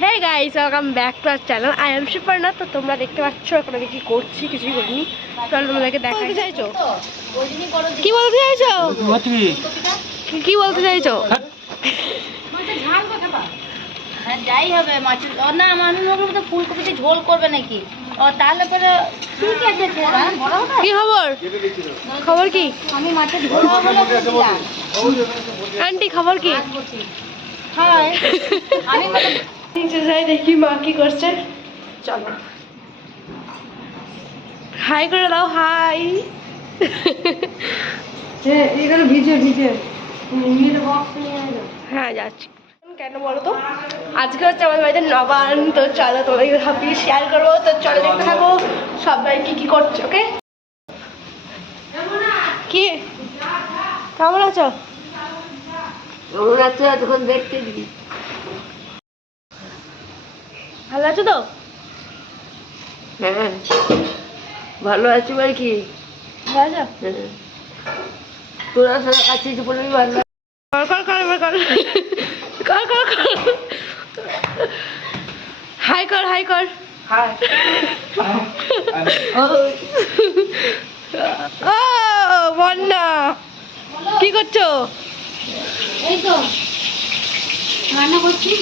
Hey guys, welcome back to our channel. I am Shiparna. তো তোমরা দেখতে পাচ্ছ এখন আমি কি করছি, কিছুই করিনি। চলো তোমাদেরকে দেখাতে চাইছো, কি বলতে চাইছো, কি বলতে চাইছো? যাই হবে মাছের না মানুষ তো ফুলকপিতে ঝোল করবে নাকি? ও তাহলে পরে ঠিক আছে। কি খবর? খবর কি? আমি মাছের ঝোল বলে বলছিলাম। আন্টি খবর কি? হ্যাঁ আমি নিচে যাই দেখি মা কি করছে। চলো হাই করে দাও, হাই। এখানে ভিজে ভিজে হ্যাঁ যাচ্ছি। কেন বলো তো, আজকে হচ্ছে আমাদের বাড়িতে নবান। তো চলো তোমাদের সবকিছু শেয়ার করবো। তো চলো দেখতে থাকো সবাই কি কি করছে। ওকে, কি কেমন আছো? কেমন আছো তখন দেখতে দিবি। ভালো আছো তো? হ্যাঁ ভালো আছি বল কি। ভালো আছো? তোরা সাথে কাছে বলবি ভালো। কর কর কর এবার কর, কর কর কর, হাই কর, হাই কর, হাই ও বন্যা কি করছো? এই তো রান্না করছি।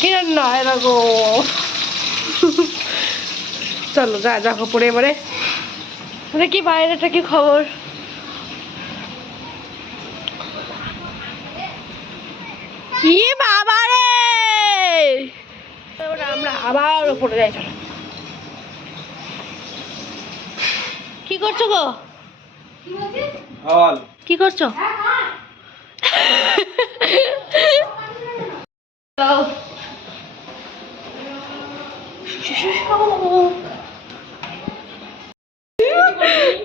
কি রান্না এরকম? চলো যা যা কাপড়ে এবারে কি বাইরেটা কি খবর? ইয়ে বাবা রে, আমরা আবার উপরে যাই। চলো কি করছো গো? কি করছো?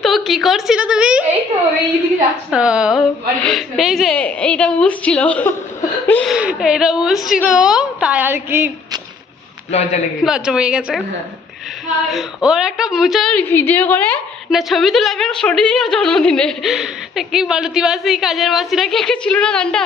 তো কি করছিল তুমি? এই যে এইটা বুঝছিল, এইটা বুঝছিল, তাই আর কি লজ্জা পেয়ে গেছে। ওর একটা মুচার ভিডিও করে না, ছবি তুলে একটা সরি দিল জন্মদিনে। কি মালতী মাসি, কাজের মাসিরা কে কে ছিল না গানটা?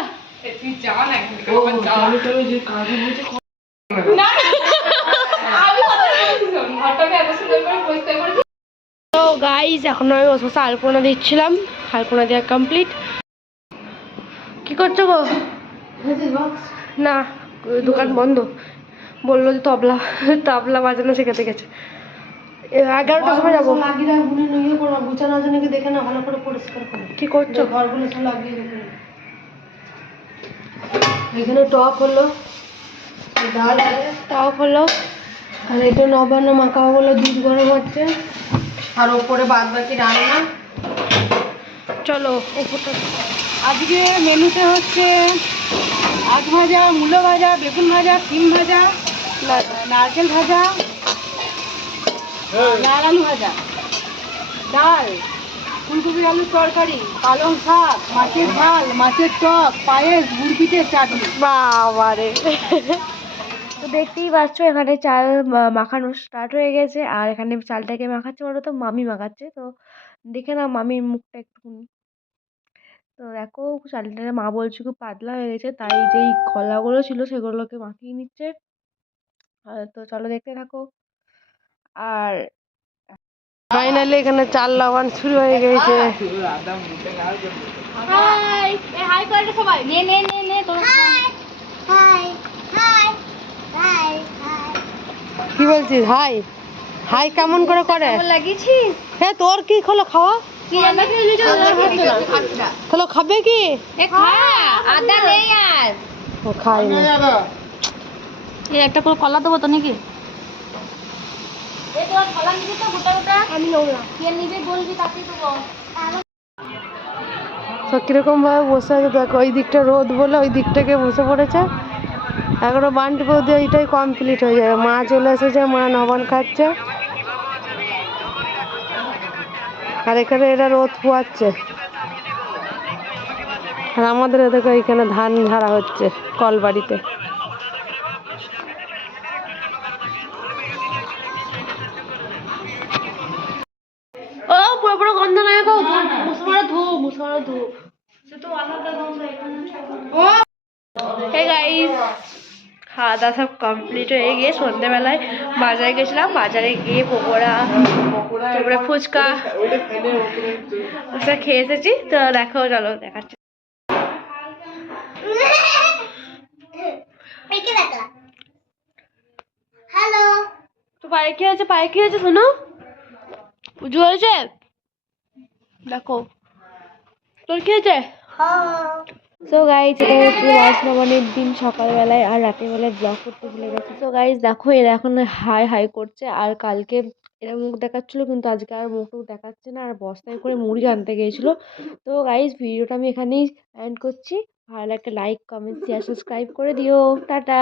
তো গাইস এখন আমি বসে আলপনা দিচ্ছিলাম, আলপনা দেওয়া কমপ্লিট। কি করছো গো? না দোকান বন্ধ, বললো যে তবলা তবলা বাজানো শেখাতে গেছে। 11টার সময় যাবো। দেখে না ভালো করে পরিষ্কার করে। কি করছো? ঘরগুলো সব লাগিয়ে রেখে এখানে টক হলো, ডাল আছে, তাও হলো। আর এটা নবান্ন মাখাও বলে দুধ গরম হচ্ছে, আর ওপরে বাদ বাকি রান্না। চলো আজকে মেনুতে হচ্ছে আখ ভাজা, মূলো ভাজা, বেগুন ভাজা, সিম ভাজা, নারকেল ভাজা, লাল আলু ভাজা, ডাল, ফুলকপি আলুর তরকারি, পালং শাক, মাছের ঝাল, মাছের টক, পায়েস, গুড় পিঠে, চাটনি। বাবারে। তো দেখতেই পাচ্ছ এখানে চাল মাখানো স্টার্ট হয়ে গেছে। আর এখানে চালটাকে মাখাচ্ছে বলো তো মামি মাখাচ্ছে। তো দেখে না মামির মুখটা একটুখানি। তো দেখো চালটা মা বলছে খুব পাতলা হয়ে গেছে, তাই যেই কলাগুলো ছিল সেগুলোকে মাখিয়ে নিচ্ছে। তো চলো দেখতে থাকো। আর ফাইনালি এখানে চাল লাগান শুরু হয়ে গেছে। হাই হাই করে সবাই, নে নে নে নে তোর high high high high high. কি বলছিস? হাই হাই কেমন করে করে? কেমন লাগিয়েছিস? হ্যাঁ তোর কি হলো খাওয়া? কি জানি হলো খাবে কি? এ খা, আদা নেই আর। ও খাই না। এই একটা করে কলা দেবো তো নাকি? এই তোর কলা নিবি তো গোটা গোটা? আমি নেব না। কে নিবি বলবি তাকেই দেবো। তো কিরকম ভাবে বসে আছে দেখো, ওই দিকটা রোদ বলে ওই দিকটাকে বসে পড়েছে। এখনো বান্টি বৌদি এইটাই কমপ্লিট হয়ে যাবে। মা চলে এসেছে, মা নবান খাচ্ছে, আর এখানে এরা রোদ পোয়াচ্ছে। আর আমাদের এদিকে এখানে ধান ঝাড়া হচ্ছে কলবাড়িতে। ও পুরো পুরো গন্ধ লাগে গো, মুসমারা ধূপ, মুসমারা ধূপ। সে তো আলাদা গন্ধ এখানে। ও হে গাইস, খাওয়া দাওয়া সব কমপ্লিট হয়ে গিয়ে সন্ধ্যেবেলায় বাজারে গেছিলাম, বাজারে গিয়ে পকোড়া তারপরে ফুচকা ওসব খেয়ে এসেছি। তো দেখো, চলো দেখাচ্ছি। হ্যালো, তো পায়ে কি হয়েছে? পায়ে কি হয়েছে শোনো? পুজো হয়েছে, দেখো তোর কি হয়েছে? সো গাইজ, এটা হচ্ছে মাস নবমীর দিন সকালবেলায়, আর রাতের বেলায় ব্লগ করতে ভুলে গেছি। সো গাইজ দেখো, এরা এখন হাই হাই করছে, আর কালকে এরা মুখ দেখাচ্ছিল, কিন্তু আজকে আর মুখ টুক দেখাচ্ছে না, আর বস্তায় করে মুড়ি আনতে গিয়েছিল। তো গাইজ ভিডিওটা আমি এখানেই এন্ড করছি। ভালো একটা লাইক, কমেন্ট, শেয়ার, সাবস্ক্রাইব করে দিও। টাটা।